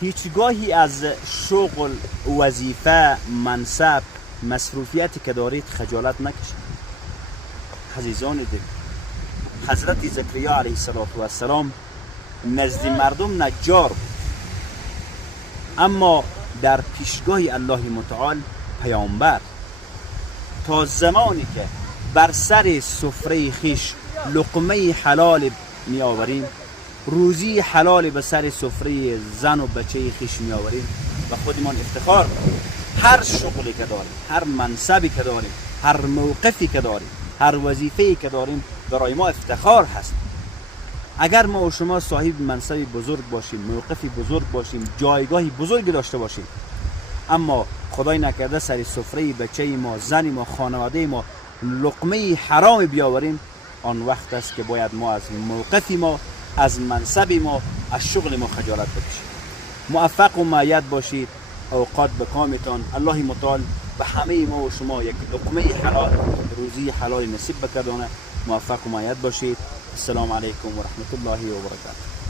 هیچگاهی از شغل، وظیفه، منصب، مصروفیتی که دارید خجالت نکشید. عزیزان دل، حضرت زکریا علیه السلام نزد مردم نجار بود، اما در پیشگاه الله متعال پیامبر. تا زمانی که بر سر سفره خیش لقمه حلال می آوریم، روزی حلال به سر سفره زن و بچه خیش می آوریم و خودمان افتخار کنیم. هر شغلی که داریم، هر منصبی که داریم، هر موقفی که داریم، هر وظیفه‌ای که داریم، برای ما افتخار هست. اگر ما و شما صاحب منصبی بزرگ باشیم، موقفی بزرگ باشیم، جایگاهی بزرگی داشته باشیم، اما خدای نکرده سر سفره بچه ما، زن ما، خانواده ما لقمه حرام بیاوریم، آن وقت است که باید ما از موقف ما، از منصب ما، از شغل ما خجالت بکشیم. موفق و مؤید باشید. اوقات به کامتان. الله متعال به همه ما و شما یک لقمه حلال، روزی حلال نصیب بگردانه. موفق و مؤید باشید. السلام علیکم و رحمت الله و برکاته.